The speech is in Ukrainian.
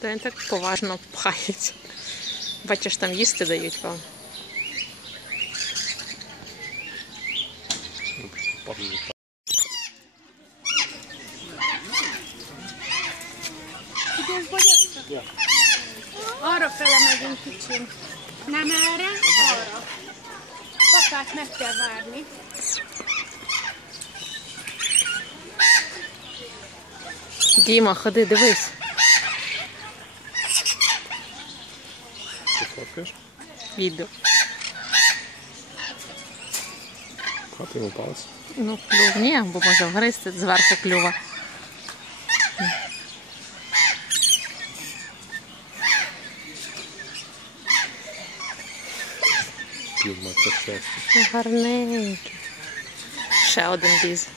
То він так поважно пхається. Бачиш, там їсти дають вам. Arra fele megyünk kicsim. Nem erre, arra. Papát meg kell várni. Діма, ходи, дивись. Ти фоткаєш? Відео. Хати йому палець. Ну, клюв ні, бо може вгризти зверху клюва. Пів метра щастя. Гарненький. Ще один біз.